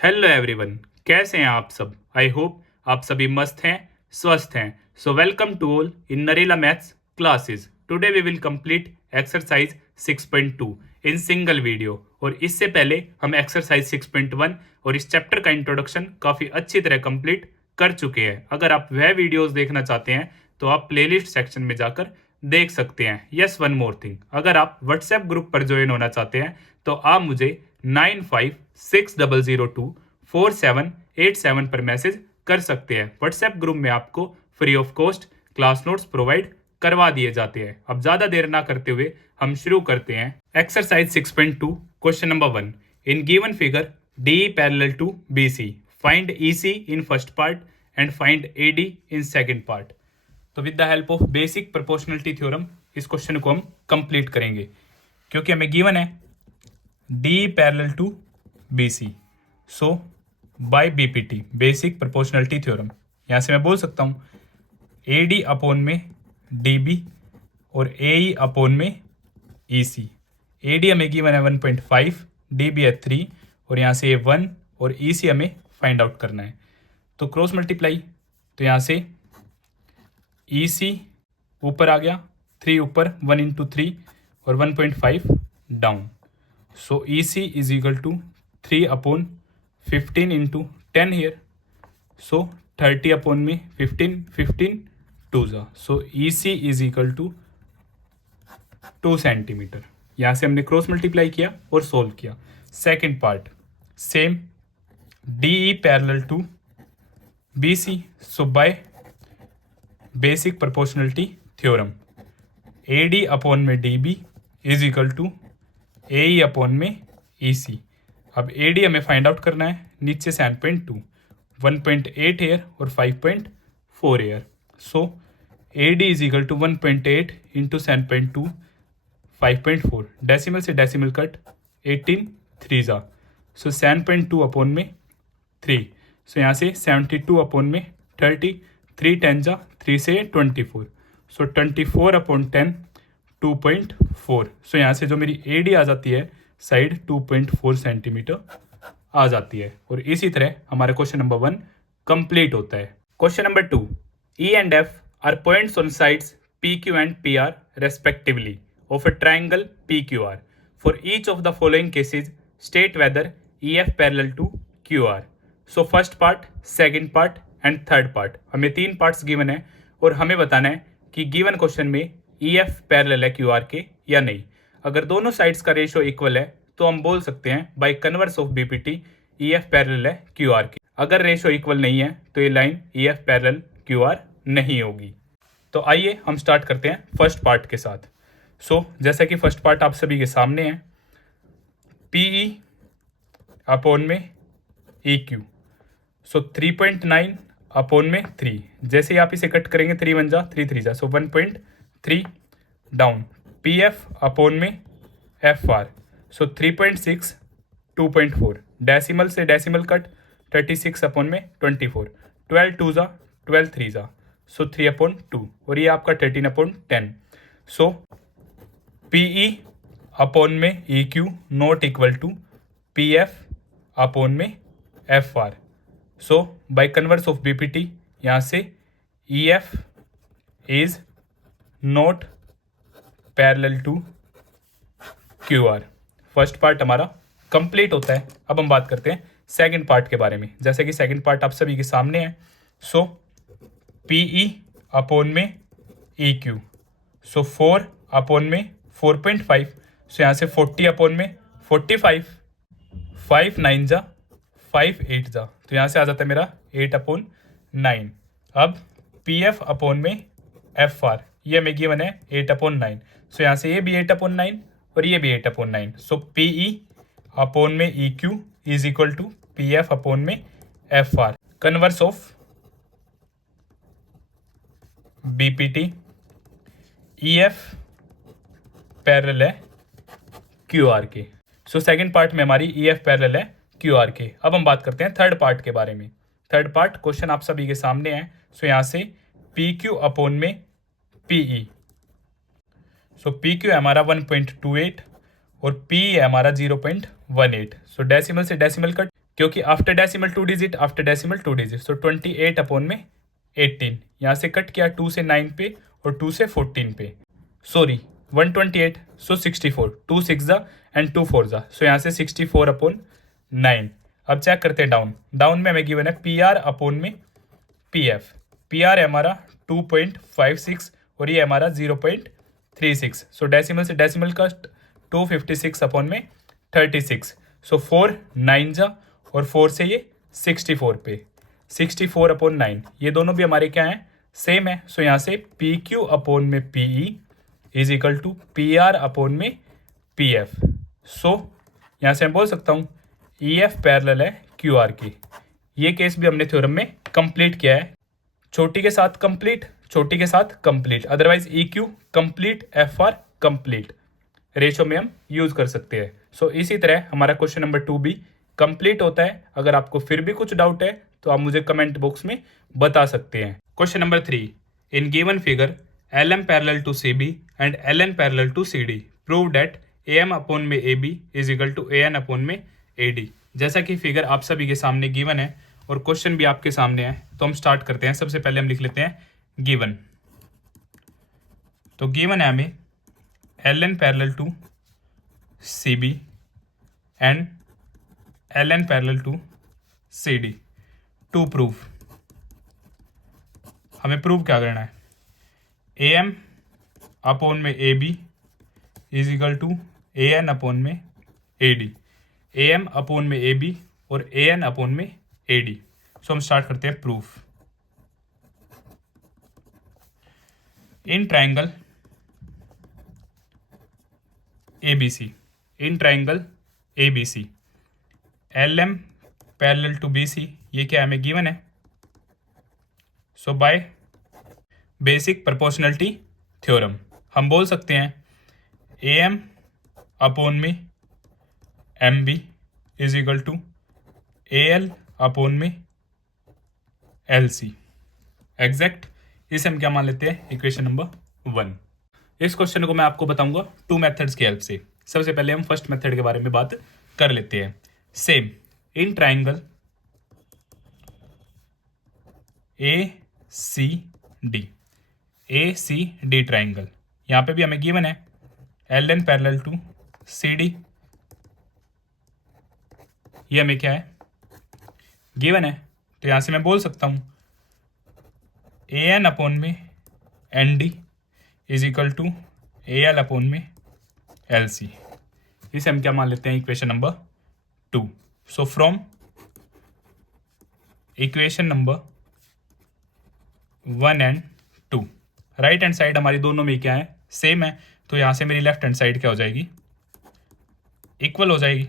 Hello everyone, कैसे हैं आप सब। आई होप आप सभी मस्त हैं, स्वस्थ हैं। So welcome to all in Narela maths classes. Today we will complete exercise 6.2 in single video. और इससे पहले हम एक्सरसाइज 6.1 और इस चैप्टर का इंट्रोडक्शन काफ़ी अच्छी तरह कंप्लीट कर चुके हैं। अगर आप वह वीडियोस देखना चाहते हैं तो आप प्लेलिस्ट सेक्शन में जाकर देख सकते हैं। यस, वन मोर थिंग, अगर आप व्हाट्सएप ग्रुप पर ज्वाइन होना चाहते हैं तो आप मुझे 9560024787 पर मैसेज कर सकते हैं। व्हाट्सएप ग्रुप में आपको free of cost class notes provide करवा दिए जाते हैं। अब ज्यादा देर ना करते हुए हम शुरू करते हैं। Exercise 6.2 question number 1। In given figure D parallel to B C, find E C in first part and find A D in second part. तो with the help of basic proportionality theorem इस question को हम complete करेंगे, क्योंकि हमें given है D parallel to BC। So by BPT basic proportionality theorem, यहाँ से मैं बोल सकता हूँ AD अपॉन में DB और AE अपॉन में EC। AD हमें गिवन है 1.5, DB है 3 और यहाँ से ये 1 और EC हमें फाइंड आउट करना है। तो क्रॉस मल्टीप्लाई, तो यहाँ से EC ऊपर आ गया, 3 ऊपर, 1 इंटू 3 और 1.5 down. So EC is equal to 3 upon 15 into 10 here. So 30 upon में 15, 15 2 जा। So EC is equal to 2 centimetre. यहाँ से हमने क्रॉस मल्टीप्लाई किया और सोल्व किया। Second part same, DE parallel to BC। So by basic proportionality theorem AD upon में DB is equal to AE upon में EC। अब AD हमें फाइंड आउट करना है, नीचे 7.2, 1.8 एयर और 5.4 एयर। So AD is equal to 1.8 into 7.2 5.4, decimal से डेसिमल कट 18 3 जा। सो 7.2 अपॉन में 3। सो यहाँ से 72 अपॉन में 30, 3 10 जा, 3 से 24। सो 24 अपॉन 10 2.4। सो यहाँ से जो मेरी AD आ जाती है साइड 2.4 सेंटीमीटर आ जाती है। और इसी तरह हमारा क्वेश्चन नंबर 1 कंप्लीट होता है। Question number 2, E and F are points on sides PQ and PR respectively of a triangle PQR। For each of the following cases state whether EF parallel to QR। So first part, second part and third part, हमें 3 parts given है और हमें बताना है कि given question में EF parallel है QR के या नहीं। अगर दोनों साइड्स का रेशियो इक्वल है तो हम बोल सकते हैं bye converse of BPT EF parallel है QR के। अगर रेशियो इक्वल नहीं है तो ये लाइन EF पैरेलल QR नहीं होगी। तो आइए हम स्टार्ट करते हैं फर्स्ट पार्ट के साथ। सो जैसा कि फर्स्ट पार्ट आप सभी के सामने है, PE अपॉन में EQ। सो 3.9 अपॉन में 3, जैसे ही आप इसे कट करेंगे 3 1 जा, 3 3 जा, सो 1.3 डाउन। PF अपॉन में FR। सो 3.6 2.4, डेसिमल से डेसिमल कट 36 अपॉन में 24, 12 2 जा, 12 3 जा, सो 3 अपॉन 2 और ये आपका 13 अपॉन 10। सो PE अपॉन में EQ not equal to PF upon में FR। So by converse of BPT यहाँ से EF is not parallel to QR। First part हमारा कंप्लीट होता है। अब हम बात करते हैं सेकंड पार्ट के बारे में। जैसे कि सेकंड पार्ट आप सभी के सामने है। सो PE अपॉन में EQ। सो 4 अपॉन में 4.5। सो यहाँ से 40 अपॉन में 45, 5 9 जा, 5 8 जा, तो यहाँ से आ जाता है मेरा 8 अपॉन 9। अब PF अपॉन में FR, ये हमें गिवन है 8 अपॉन 9। सो यहाँ से ये भी 8 अपॉन 9 और ये भी 8 अपॉन 9। सो PE अपॉन में EQ is equal to PF upon में FR। Converse of BPT EF parallel है QR के। सो सेकंड पार्ट में हमारी EF पैरेलल है QR के। अब हम बात करते हैं थर्ड पार्ट के बारे में। थर्ड पार्ट क्वेश्चन आप सभी के सामने है। सो यहाँ से PQ अपॉन में PE। सो PQ है हमारा 1.28 और PE है हमारा 0.18। सो डेसिमल से डेसिमल कट क्योंकि आफ्टर डेसिमल 2 डिजिट, सो 28 अपॉन में 18, यहाँ से कट किया 2 से 9 पे और 2 से 14 पे, सॉरी 128, सो 64, 2 6 जा एंड 2 4 जा, सो यहाँ से 64 अपॉन 9। अब चेक करते हैं डाउन में हमें गिवन है पी आर अपॉन में पी एफ। पी आर है हमारा 2.56 और ये हमारा 0.36, सो डेसिमल से डेसिमल का 256 अपॉन में 36, सो 4 9 जा और 4 से ये 64 पे, 64 अपॉन 9, ये दोनों भी हमारे क्या हैं, सेम है। सो यहाँ से पी क्यू अपॉन में P E is equal to P R upon में पी एफ। सो यहाँ से मैं बोल सकता हूँ ई एफ पैरेलल है क्यू आर की। ये केस भी हमने थ्योरम में कंप्लीट किया है, छोटी के साथ कंप्लीट, छोटी के साथ complete, otherwise E Q complete, F R complete ratio में हम यूज कर सकते हैं। सो इसी तरह हमारा क्वेश्चन नंबर 2 भी कंप्लीट होता है। अगर आपको फिर भी कुछ डाउट है तो आप मुझे कमेंट बॉक्स में बता सकते हैं। Question number 3, in given figure L M parallel to C B and L N parallel to C D, prove that A M upon में A B is equal to A N upon में A D. जैसा कि figure आप सभी के सामने given है और क्वेश्चन भी आपके सामने है, तो हम स्टार्ट करते हैं। सबसे पहले हम लिख लेते हैं गिवन। तो गिवन है हमें L N parallel to C B and L N parallel to C D to prove. हमें प्रूव क्या करना है, ए एम अपॉन में A B is equal to A N upon में A D, A M upon में A B और A N upon में A D. सो हम स्टार्ट करते हैं proof. In triangle A B C, in triangle A B C L M parallel to B C, ये क्या हमें गिवन है। So by basic proportionality theorem हम बोल सकते हैं ए एम अपॉन में M B is equal to A L upon में एल सी। एग्जैक्ट इसे हम क्या मान लेते हैं, इक्वेशन नंबर 1। इस क्वेश्चन को मैं आपको बताऊंगा 2 मेथड्स की हेल्प से। सबसे पहले हम फर्स्ट मेथड के बारे में बात कर लेते हैं। Same in triangle A C D, A C D triangle, यहाँ पे भी हमें गिवन है L N parallel to C D, ये हमें क्या है गिवन है। तो यहाँ से मैं बोल सकता हूँ ए एन अपॉन में N D is equal to A L upon में एल सी। इसे हम क्या मान लेते हैं, equation number 2। So from equation number 1 and 2, right hand side हमारी दोनों में क्या है, सेम है। तो यहाँ से मेरी लेफ्ट हैंड साइड क्या हो जाएगी, इक्वल हो जाएगी।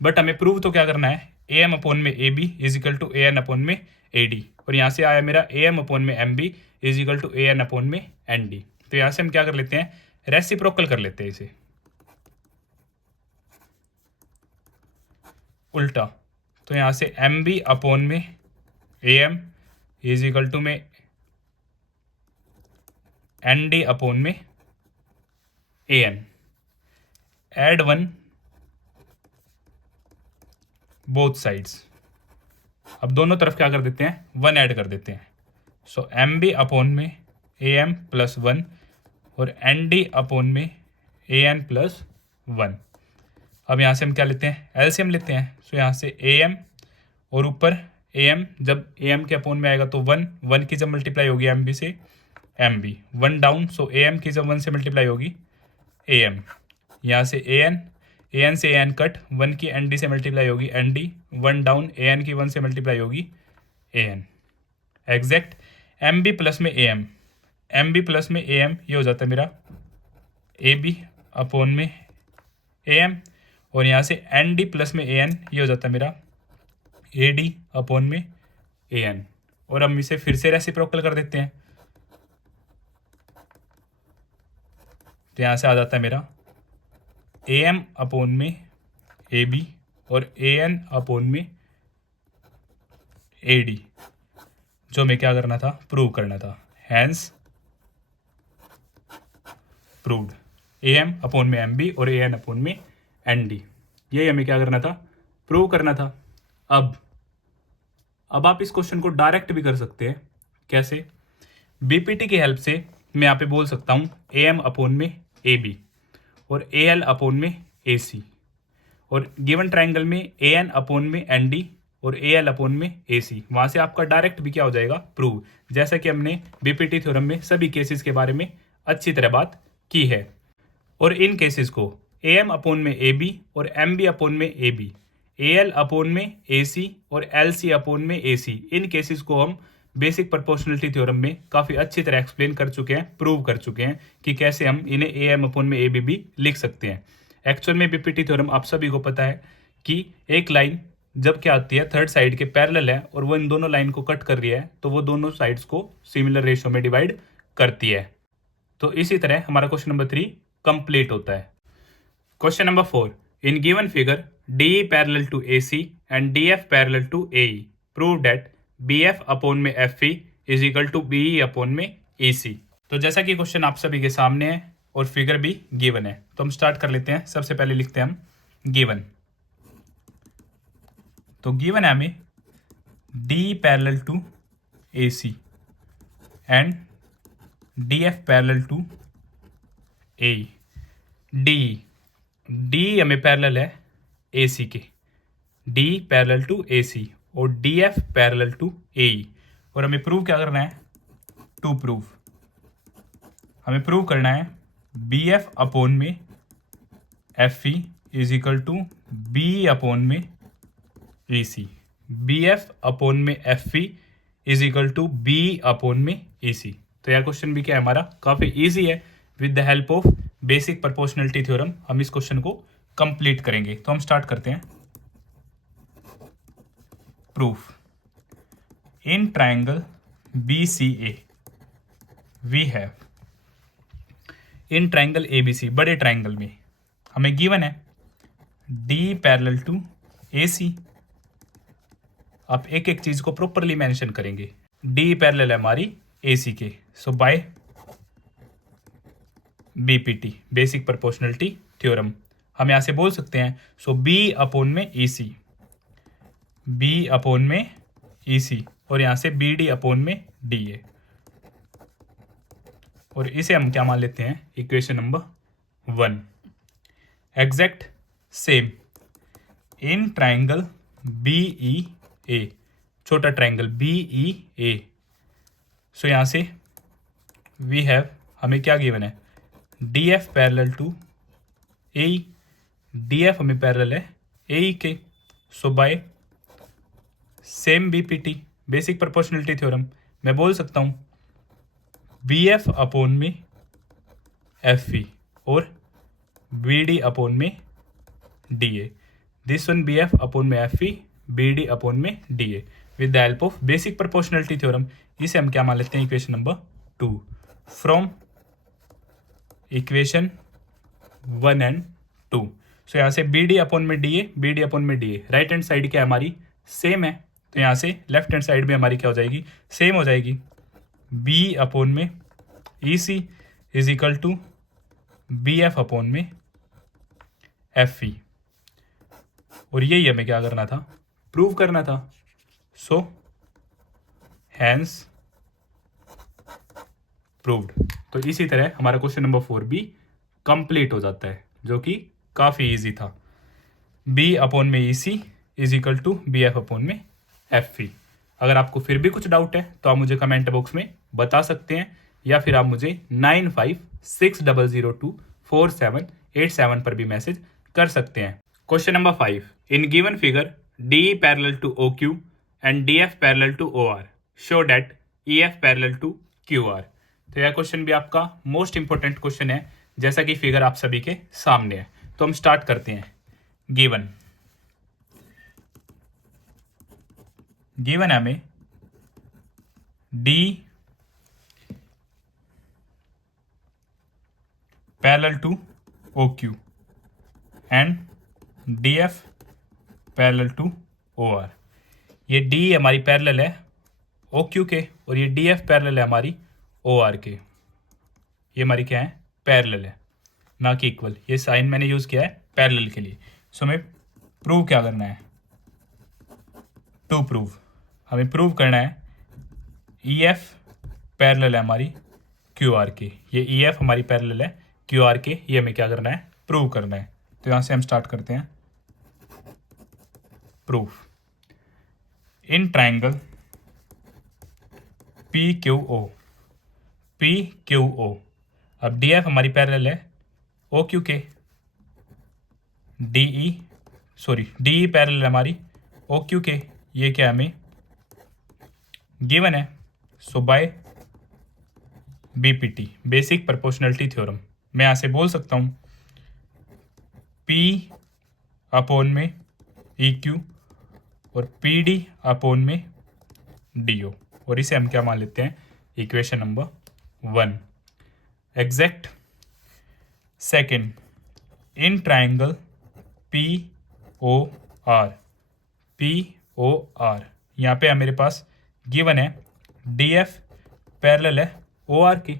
बट हमें प्रूव तो क्या करना है, ए एम अपॉन में A B is equal to A N upon में ए डी, और यहाँ से आया मेरा ए एम अपॉन में M B is equal to A N upon में एन डी। तो यहाँ से हम क्या कर लेते हैं, रेसिप्रोकल कर लेते हैं इसे उल्टा। तो यहाँ से एम बी अपॉन में A M is equal to में एन डी अपॉन में A N, add 1 both sides. अब दोनों तरफ क्या कर देते हैं, 1 ऐड कर देते हैं। सो एम बी अपॉन में ए एम प्लस 1 और एन डी अपॉन में ए एन प्लस 1। अब यहाँ से हम क्या लेते हैं, एलसीएम लेते हैं। सो यहाँ से ए एम और ऊपर ए एम, जब ए एम के अपॉन में आएगा तो 1 की जब मल्टीप्लाई होगी एम बी से M B, 1 down. So A M की जब 1 से मल्टीप्लाई होगी ए एम, यहाँ से ए एन से ए एन कट, 1 की एन डी से मल्टीप्लाई होगी N D, 1 down, A N की 1 से मल्टीप्लाई होगी A N. Exact M B plus में ए एम बी प्लस में ए एम, ये हो जाता है मेरा ए बी अपॉन में ए एम, और यहाँ से एन डी प्लस में ए एन, ये हो जाता है मेरा ए डी अपॉन में ए एन। और हम इसे फिर से रेसिप्रोकल कर देते हैं। तो यहाँ से आ जाता है मेरा ए एम अपॉन में ए बी और ए एन अपॉन में ए डी, जो हमें क्या करना था, प्रूव करना था। Hence proved A M upon में एम बी और ए एन अपॉन में एन डी। यही हमें क्या करना था, प्रूव करना था। अब आप इस क्वेश्चन को डायरेक्ट भी कर सकते हैं। कैसे? बीपीटी की हेल्प से मैं यहाँ पे बोल सकता हूँ ए एम अपोन में ए बी और ए एल अपोन में ए सी, और गिवन ट्राइंगल में ए एन अपोन में एन डी और ए एल अपोन में ए सी। वहाँ से आपका डायरेक्ट भी क्या हो जाएगा, प्रूव, जैसा कि हमने बीपीटी थ्योरम में सभी केसेस के बारे में अच्छी तरह बात की है। और इन केसेस को ए एम अपोन में ए बी और एम बी अपोन में A B, A L upon में ए सी और एल सी अपोन में ए सी, इन केसेस को हम बेसिक प्रोपोर्शनलिटी थ्योरम में काफ़ी अच्छी तरह एक्सप्लेन कर चुके हैं, प्रूव कर चुके हैं कि कैसे हम इन्हें ए एम अपोन में ए बी भी लिख सकते हैं। एक्चुअल में बीपीटी थ्योरम आप सभी को पता है कि एक लाइन जब क्या आती है, थर्ड साइड के पैरेलल है और वो इन दोनों लाइन को कट कर रही है, तो वो दोनों साइड्स को सिमिलर रेशियो में डिवाइड करती है। तो इसी तरह हमारा क्वेश्चन नंबर 3 कंप्लीट होता है। Question number 4, in given figure DE parallel to AC and DF parallel to AE, prove that BF upon में FE is equal to BE upon में EC। तो जैसा कि क्वेश्चन आप सभी के सामने है और फिगर भी गिवन है, तो हम स्टार्ट कर लेते हैं। सबसे पहले लिखते हैं हम गिवन। तो गिवन है हमें DE parallel to AC and DF parallel to AE। DE हमें पैरेलल है AC के, DE पैरेलल टू AC और DF पैरेलल टू AE। और हमें प्रूव क्या करना है, टू प्रूव, हमें प्रूव करना है BF अपोन में FE is equal to BE upon में EC, BF अपोन में FE is equal to BE upon में EC। तो यह क्वेश्चन भी क्या है हमारा, काफ़ी इजी है। With the help of basic proportionality theorem हम इस क्वेश्चन को कंप्लीट करेंगे। तो हम स्टार्ट करते हैं। Proof, in triangle BCA we have, in triangle ABC, बड़े ट्राइंगल में हमें गिवन है D पैरेलल टू AC। आप एक एक चीज को प्रॉपरली मेंशन करेंगे। D पैरेलल है हमारी AC के, so by BPT, basic proportionality theorem, हम यहां से बोल सकते हैं सो B अपोन में EC, B अपोन में EC और यहां से BD अपोन में DA, और इसे हम क्या मान लेते हैं, equation number 1। Exact same in triangle BEA, छोटा ट्राइंगल BEA, सो यहां से वी हैव, हमें क्या गिवन है, DF parallel to AE, DF हमें पैरेलल है AE के, so by same BPT, basic proportionality theorem, मैं बोल सकता हूं BF अपोन में FE और BD अपोन में DA, this one BF upon में FE, BD अपोन में DA with the help of basic proportionality theorem. इसे हम क्या मान लेते हैं, equation number 2 from equation 1 and 2। सो यहाँ से BD अपोन में DA, BD अपोन में DA, राइट हैंड साइड क्या हमारी सेम है, तो यहाँ से लेफ्ट हैंड साइड में हमारी क्या हो जाएगी, सेम हो जाएगी। B अपोन में EC is equal to BF upon में FE, और यही हमें क्या करना था, प्रूव करना था। So hence proved. तो इसी तरह हमारा क्वेश्चन नंबर 4 भी कंप्लीट हो जाता है, जो कि काफ़ी इजी था। B अपोन में EC is equal to BF upon में FE। अगर आपको फिर भी कुछ डाउट है तो आप मुझे कमेंट बॉक्स में बता सकते हैं, या फिर आप मुझे 9560024787 पर भी मैसेज कर सकते हैं। Question number 5, in given figure DE parallel to OQ and DF parallel to OR, show that EF parallel to QR। तो यह क्वेश्चन भी आपका मोस्ट इंपॉर्टेंट क्वेश्चन है, जैसा कि फिगर आप सभी के सामने है। तो हम स्टार्ट करते हैं। गिवन है हमें D parallel to OQ and DF parallel to OR। ये D हमारी पैरेलल है OQ के और ये DF पैरेलल है हमारी OR के। ये हमारी क्या है, पैरेलल है, ना कि इक्वल। ये साइन मैंने यूज़ किया है पैरेलल के लिए। सो हमें प्रूव क्या करना है, टू प्रूव, हमें प्रूव करना है ई एफ पैरेलल है हमारी क्यू आर के, ये ई एफ हमारी पैरेलल है क्यू आर के, ये हमें क्या करना है, प्रूव करना है। तो यहाँ से हम स्टार्ट करते हैं, proof in triangle P Q O, P Q O, अब डी एफ हमारी पैरेलल है ओ क्यू के, डी ई पैरेलल है हमारी ओ क्यू के, ये क्या हमें गिवन है। So by BPT, basic proportionality theorem, मैं यहाँ से बोल सकता हूँ पी अपॉन में ई क्यू और पी डी अपॉन में डी ओ, और इसे हम क्या मान लेते हैं, equation number 1। Exact second in triangle P O R, P O R, यहाँ पे मेरे पास गिवन है डी एफ पैरेलल है ओ आर की,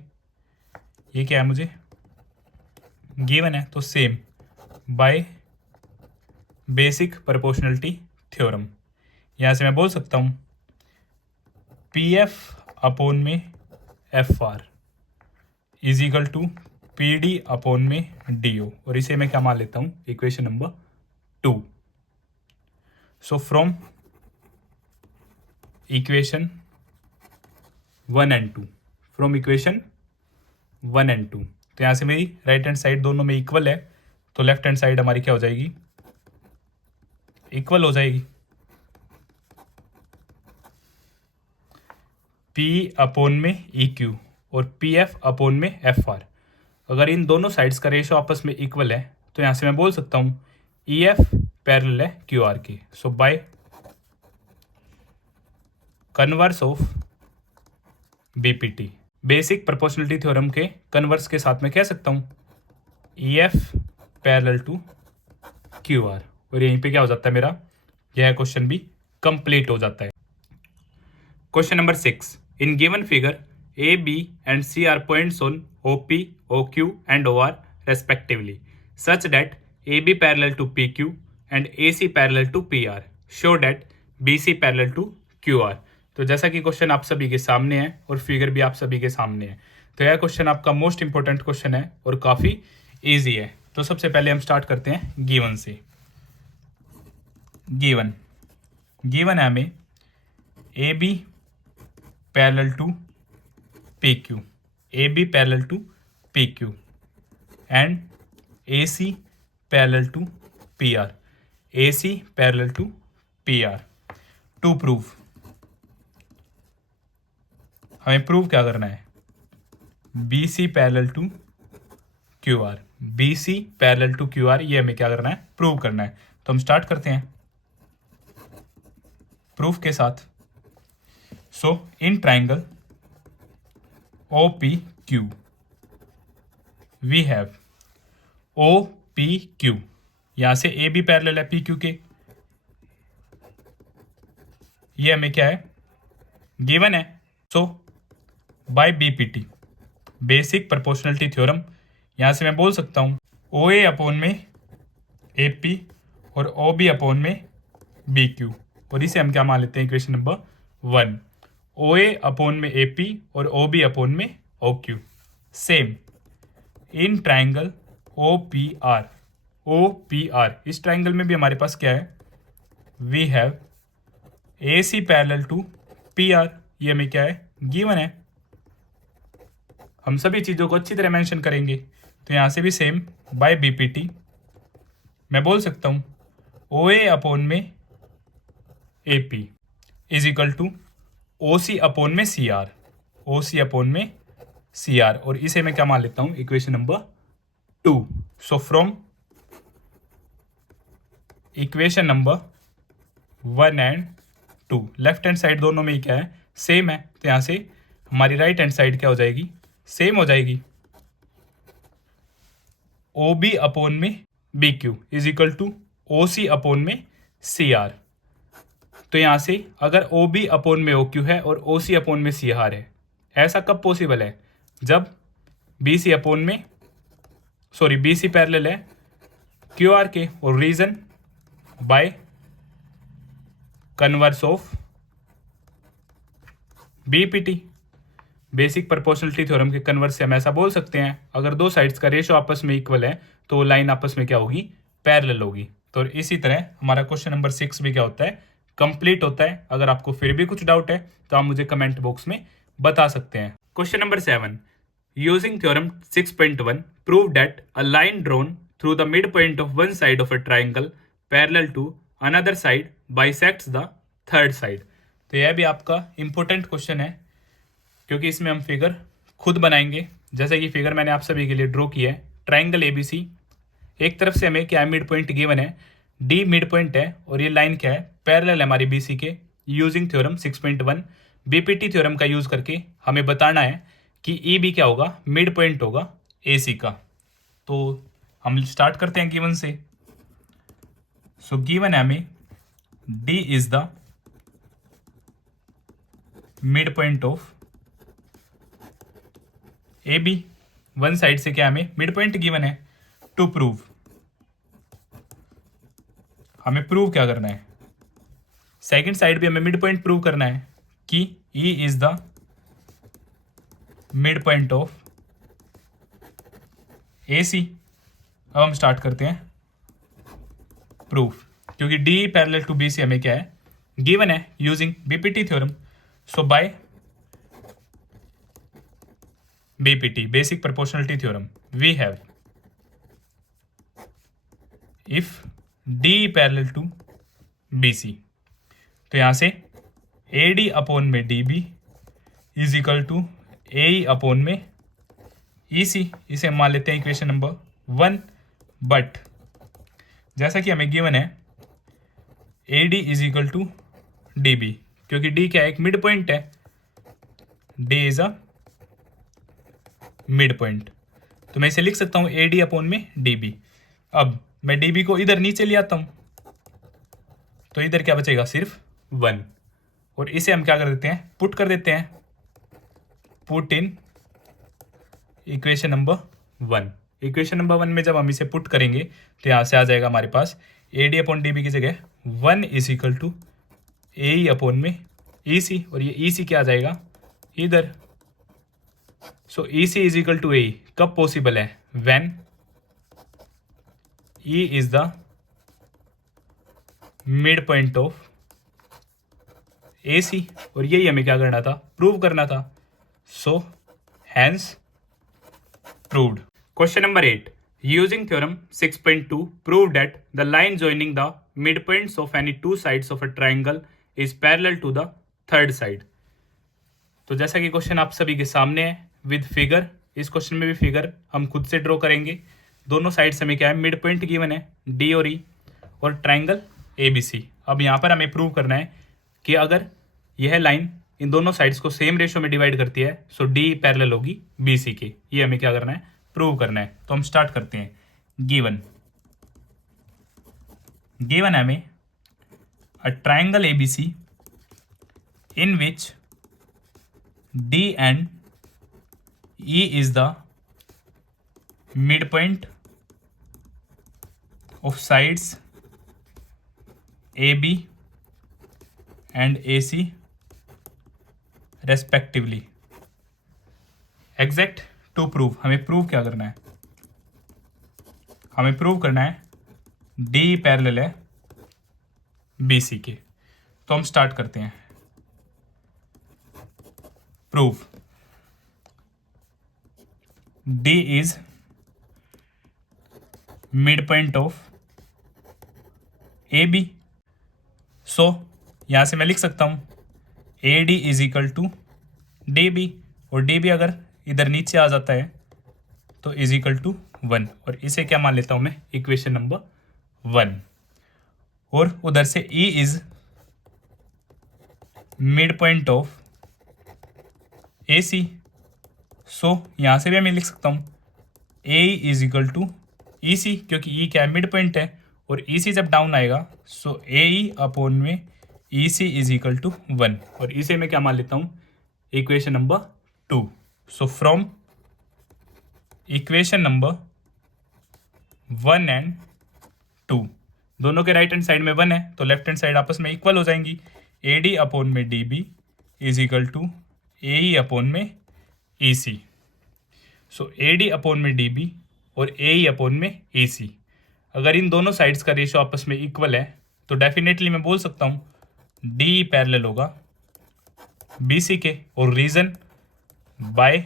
ये क्या है मुझे गिवन है, तो same by basic proportionality theorem, यहाँ से मैं बोल सकता हूँ पी एफ अपॉन में F R is equal to P D upon में डी ओ, और इसे मैं क्या मान लेता हूँ, equation number 2। So from equation 1 and 2, from equation 1 and 2, तो यहाँ से मेरी राइट हैंड साइड दोनों में इक्वल है, तो लेफ्ट हैंड साइड हमारी क्या हो जाएगी, इक्वल हो जाएगी। पी अपॉन में ई क्यू और पी एफ अपॉन में एफ आर, अगर इन दोनों साइड्स का रेशो आपस में इक्वल है तो यहाँ से मैं बोल सकता हूँ ई एफ पैरेलल है क्यू आर के। So by converse of BPT, basic proportionality theorem के कन्वर्स के साथ में कह सकता हूँ E F parallel to Q R, और यहीं पे क्या हो जाता है मेरा, यह क्वेश्चन भी कंप्लीट हो जाता है। Question number 6, in given figure A B and C are points on O P O Q and O R respectively such that A B parallel to P Q and A C parallel to P R, show that B C parallel to Q R. तो जैसा कि question आप सभी के सामने है और figure भी आप सभी के सामने है, तो यह क्वेश्चन आपका मोस्ट इंपॉर्टेंट क्वेश्चन है और काफ़ी ईजी है। तो सबसे पहले हम स्टार्ट करते हैं गिवन से। गिवन है हमें A B parallel to P Q, A B parallel to P Q and A C parallel to P R, A C parallel to P R. To prove, हमें प्रूव क्या करना है, B C parallel to Q R, B C parallel to Q R, ये हमें क्या करना है, prove करना है। तो हम स्टार्ट करते हैं प्रूफ के साथ। So in triangle O P Q we have O P Q, यहां से ए बी पैरेलल है पी क्यू के, ये हमें क्या है गिवन है। So by BPT, basic proportionality theorem, यहां से मैं बोल सकता हूं ओ ए अपॉन में ए पी और ओ बी अपॉन में बी क्यू, और इसे हम क्या मान लेते हैं, equation number 1। O A upon में ए पी और ओ बी अपॉन में O Q, same in triangle O P R, O P R, इस ट्राइंगल में भी हमारे पास क्या है, we have A C parallel to P R, ये हमें क्या है गिवन है। हम सभी चीज़ों को अच्छी तरह मेंशन करेंगे, तो यहाँ से भी सेम बाय बीपीटी मैं बोल सकता हूँ ओ ए अपॉन में A P is equal to O C upon में C are, O C upon में सी आर, और इसे मैं क्या मान लेता हूँ, equation number 2। So from equation number 1 and 2, left hand side दोनों में ही क्या है सेम है, तो यहाँ से हमारी राइट हैंड साइड क्या हो जाएगी, सेम हो जाएगी। ओ बी अपॉन में B Q is equal to O C upon में सी आर, तो यहाँ से अगर ओ बी अपॉन में ओ क्यू है और ओ सी अपॉन में सी आर है, ऐसा कब पॉसिबल है, जब बी सी अपॉन में बी सी पैरेलल है क्यू आर के, और reason by converse of BPT. Basic proportionality theorem के कन्वर्स से हम ऐसा बोल सकते हैं, अगर दो साइड्स का रेशो आपस में इक्वल है तो लाइन आपस में क्या होगी, पैरेलल होगी। तो इसी तरह हमारा क्वेश्चन नंबर 6 भी क्या होता है, कंप्लीट होता है। अगर आपको फिर भी कुछ डाउट है तो आप मुझे कमेंट बॉक्स में बता सकते हैं। Question number 7, using theorem 6.1 prove that a line drawn through the mid point of one side of a triangle parallel to another side bisects the third side. तो यह भी आपका इंपॉर्टेंट क्वेश्चन है, क्योंकि इसमें हम फिगर खुद बनाएंगे। जैसे कि फिगर मैंने आप सभी के लिए ड्रॉ किया है, ट्राइंगल एबीसी, एक तरफ से हमें क्या है, मिड पॉइंट गिवन है, डी मिड पॉइंट है, और ये लाइन क्या है, पैरेलल है हमारी बीसी के। यूजिंग थ्योरम 6.1 बीपीटी थ्योरम का यूज करके हमें बताना है कि ई बी क्या होगा, मिड पॉइंट होगा ए सी का। तो हम स्टार्ट करते हैं गिवन से। सो गिवन है हमें D is the mid point of A B. One side से क्या हमें मिड पॉइंट गिवन है। टू प्रूव, हमें प्रूव क्या करना है, सेकंड साइड भी हमें मिड पॉइंट प्रूव करना है कि E is the mid point of A C. अब हम स्टार्ट करते हैं प्रूफ, क्योंकि D parallel to B C हमें क्या है, गिवन है using BPT theorem. So by BPT basic proportionality theorem we have, if D parallel to B C, तो यहां से ए डी अपॉन में D B is equal to A upon में E सी। इसे हम मान लेते हैं इक्वेशन नंबर 1। बट जैसा कि हमें गिवन है A D is equal to D B, क्योंकि डी क्या है, एक मिड पॉइंट है, D is a mid point, तो मैं इसे लिख सकता हूं ए डी अपॉन में डी बी। अब मैं डी बी को इधर नीचे ले आता हूं, तो इधर क्या बचेगा, सिर्फ 1, और इसे हम क्या कर देते हैं, पुट कर देते हैं, put in equation number 1। Equation number 1 में जब हम इसे पुट करेंगे तो यहाँ से आ जाएगा हमारे पास A D upon D B की जगह 1 is equal to A E upon में ई सी, और ये ई सी क्या आ जाएगा इधर। So E C is equal to A, कब पॉसिबल है, when E is the mid point of A C, और यही हमें क्या करना था, प्रूव करना था। So hence proved. Question number 8. Using theorem 6.2 prove that the line joining the midpoints of any two sides of a triangle is parallel to the third side. तो जैसा कि क्वेश्चन आप सभी के सामने है विद फिगर, इस क्वेश्चन में भी फिगर हम खुद से ड्रॉ करेंगे। दोनों साइड से हमें क्या है, मिड पॉइंट गिवन है डी और ई, और ट्राइंगल ए बी सी। अब यहाँ पर हमें प्रूव करना है कि अगर यह लाइन इन दोनों साइड्स को सेम रेशो में डिवाइड करती है, सो डी पैरेलल होगी बी सी के। ये हमें क्या करना है, प्रूव करना है। तो हम स्टार्ट करते हैं। गिवन है हमें a triangle ABC in which D and E is the mid point of sides A B and A C respectively. Exact to prove, हमें प्रूव क्या करना है, हमें प्रूव करना है डी पैरेलल है बी सी के। तो हम स्टार्ट करते हैं proof. D is mid point of A B. So यहां से मैं लिख सकता हूं A D is equal to D B, और डी बी अगर इधर नीचे आ जाता है तो इज इक्वल टू 1, और इसे क्या मान लेता हूं मैं, इक्वेशन नंबर 1। और उधर से E is mid point of A C. So यहां से भी मैं लिख सकता हूं A is equal to E C, क्योंकि ई क्या है, मिड पॉइंट है, और ई सी जब डाउन आएगा सो ए ई अपॉन में E C is equal to 1, और इसे मैं क्या मान लेता हूं, equation number 2। So from equation number 1 and 2 दोनों के राइट हैंड साइड में 1 है तो लेफ्ट हैंड साइड आपस में इक्वल हो जाएंगी। ए डी अपॉन में D B is equal to A E upon में E C. So A D upon में डी बी और ए ई अपॉन में ई सी, अगर इन दोनों साइड्स का रेशियो आपस में इक्वल है तो डेफिनेटली मैं बोल सकता हूँ डी पैरेलल होगा बी सी के, और reason by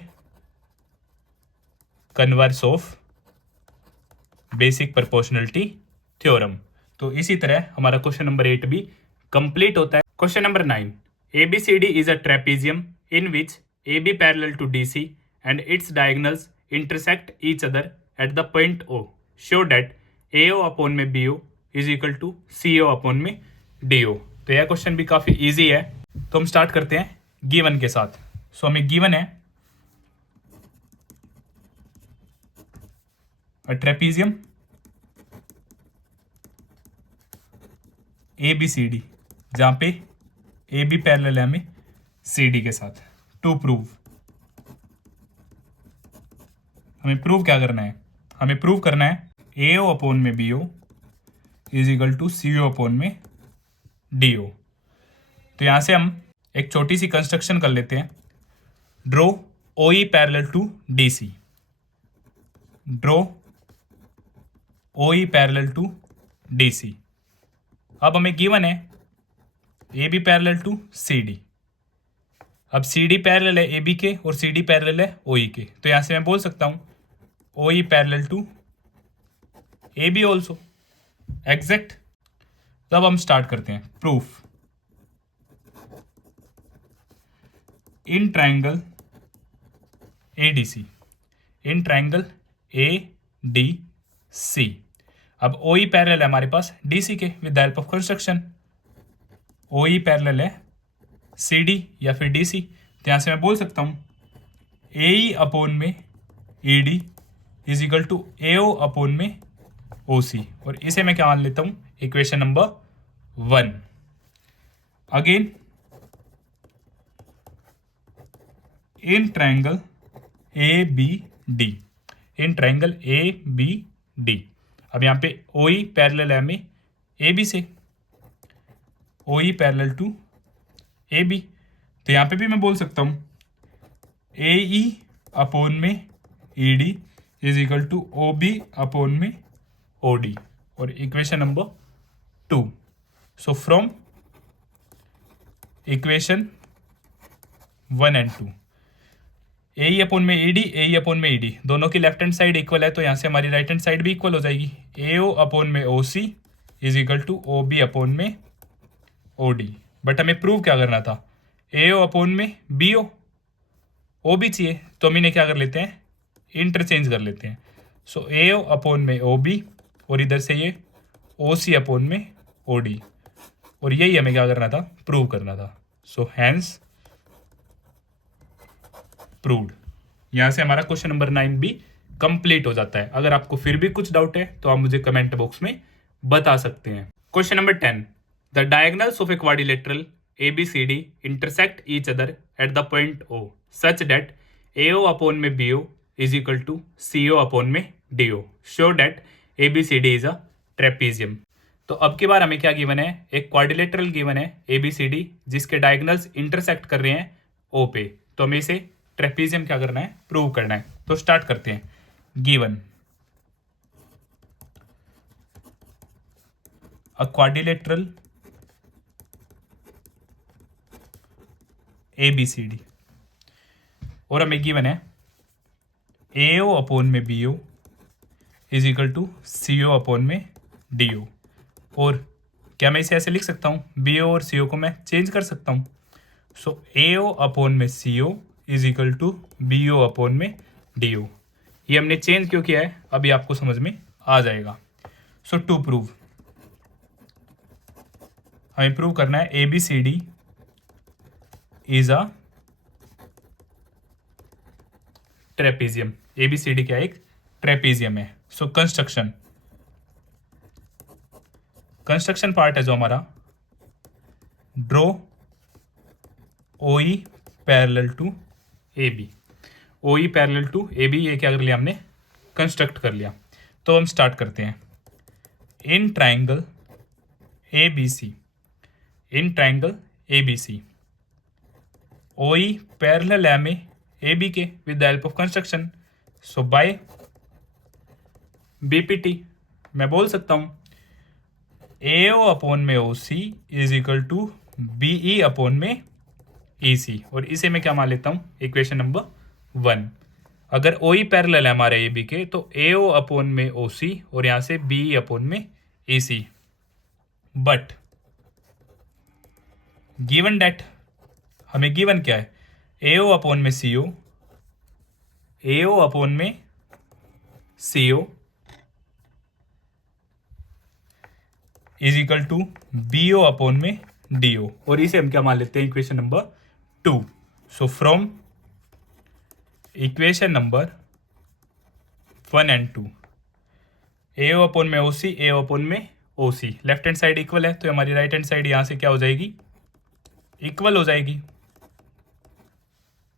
converse of basic proportionality theorem. तो इसी तरह हमारा क्वेश्चन नंबर 8 भी कंप्लीट होता है। Question number 9, ABCD is a trapezium in which AB parallel to DC and its diagonals intersect each other at the point O. Show that AO upon में BO is equal to CO upon में DO। तो यह question भी काफ़ी easy है। तो हम start करते हैं गिवन के साथ। सो हमें गिवन है अ ट्रेपीजियम ABCD, जहाँ पे AB पैरेलल है हमें CD के साथ। टू प्रूव, हमें प्रूव क्या करना है? हमें प्रूव करना है AO अपॉन में BO is equal to CO upon में DO। तो यहाँ से हम एक छोटी सी कंस्ट्रक्शन कर लेते हैं। Draw OE parallel to DC, draw OE parallel to DC। अब हमें गिवन है AB पैरेलल टू CD। अब CD पैरेलल है AB के और CD पैरेलल है OE के, तो यहाँ से मैं बोल सकता हूँ OE parallel to AB also. Exact. तब हम स्टार्ट करते हैं proof. In triangle ADC, in triangle ADC, अब OE पैरेलल है हमारे पास DC के with the help of construction. OE parallel है CD या फिर DC, तो यहाँ से मैं बोल सकता हूँ AE अपॉन में ED is equal to AO upon में OC, और इसे मैं क्या मान लेता हूँ equation number 1। Again in triangle ABD, in triangle ABD, अब यहाँ पे OE पैरेलल है हमें AB से, OE पैरेलल टू AB, तो यहाँ पे भी मैं बोल सकता हूँ AE अपॉन में ED is equal to OB upon में OD, और equation number 2। So from equation 1 and 2, AE upon में ED, AE अपॉन में ED दोनों की लेफ्ट हैंड साइड इक्वल है, तो यहाँ से हमारी राइट हैंड साइड भी इक्वल हो जाएगी। AO अपॉन में OC is equal to OB upon में OD। बट हमें प्रूव क्या करना था? AO अपॉन में BO, OB चाहिए, तो हम इन्हें क्या कर लेते हैं इंटरचेंज कर लेते हैं। सो AO अपॉन में OB और इधर से ये OC अपॉन में OD, और यही हमें क्या करना था प्रूव करना था। So hence proved. यहाँ से हमारा क्वेश्चन नंबर 9 भी कंप्लीट हो जाता है। अगर आपको फिर भी कुछ डाउट है तो आप मुझे कमेंट बॉक्स में बता सकते हैं। Question number 10, the diagonals of a quadrilateral ABCD intersect each other at the point O such that AO upon में BO is equal to CO upon में DO। Show that ABCD is a trapezium. तो अब की बार हमें क्या given है? एक क्वाड्रिलेटरल गिवन है ABCD जिसके डायगोनल्स इंटरसेक्ट कर रहे हैं O पे, तो हमें इसे ट्रेपीजियम क्या करना है प्रूव करना है। तो स्टार्ट करते हैं। गिवन अ क्वाड्रिलेटरल ABCD, और हमें गिवन है AO अपॉन में BO is equal to CO upon में DO, और क्या मैं इसे ऐसे लिख सकता हूँ BO और CO को मैं चेंज कर सकता हूँ। सो AO अपॉन में CO is equal to BO upon में DO। ये हमने चेंज क्यों किया है अभी आपको समझ में आ जाएगा। सो टू प्रूव, हमें प्रूव करना है ABCD is a trapezium. ABCD क्या एक ट्रेपीजियम है। सो कंस्ट्रक्शन, कंस्ट्रक्शन पार्ट है जो हमारा draw OE parallel to AB, OE parallel to AB, ये क्या कर लिया हमने कंस्ट्रक्ट कर लिया। तो हम स्टार्ट करते हैं। इन triangle ABC. In triangle ABC, OE parallel MA ABK with the help of construction. So by BPT मैं बोल सकता हूँ AO अपॉन में OC is equal to BE upon में EC, और इसे मैं क्या मान लेता हूँ इक्वेशन नंबर 1। अगर OE पैरेलल है हमारे AB के तो AO अपॉन में OC और यहाँ से BE अपॉन में EC। बट गिवन डेट हमें गिवन क्या है, AO अपॉन में CO, AO अपॉन में CO is equal to BO upon में DO, और इसे हम क्या मान लेते हैं equation number 2। So from equation number 1 and 2, AO upon में OC, AO अपॉन में OC, left hand side equal है तो हमारी राइट हैंड साइड यहां से क्या हो जाएगी, इक्वल हो जाएगी।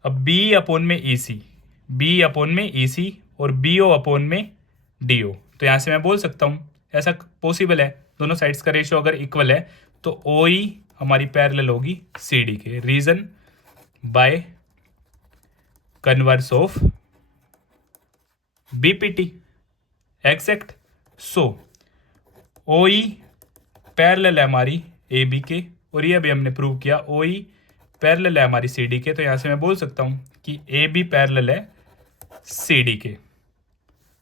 अब BE अपॉन में EC, BE अपॉन में EC और BO अपॉन में DO, तो यहां से मैं बोल सकता हूं ऐसा पॉसिबल है, दोनों साइड्स का रेशियो अगर इक्वल है तो OE हमारी पैरेलल होगी CD के। Reason by converse of BPT exact. So OE parallel है हमारी AB के, और ये अभी हमने प्रूव किया OE पैरेलल है हमारी CD के, तो यहां से मैं बोल सकता हूं कि AB पैरेलल है CD के।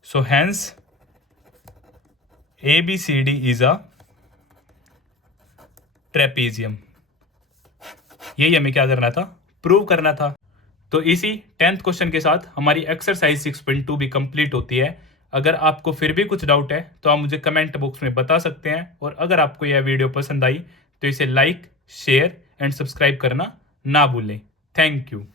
So hence ABCD is a trapezium. यही हमें क्या करना था, प्रूव करना था। तो इसी 10th क्वेश्चन के साथ हमारी एक्सरसाइज 6.2 भी कंप्लीट होती है। अगर आपको फिर भी कुछ डाउट है तो आप मुझे कमेंट बॉक्स में बता सकते हैं, और अगर आपको यह वीडियो पसंद आई तो इसे लाइक, शेयर एंड सब्सक्राइब करना ना भूलें। Thank you.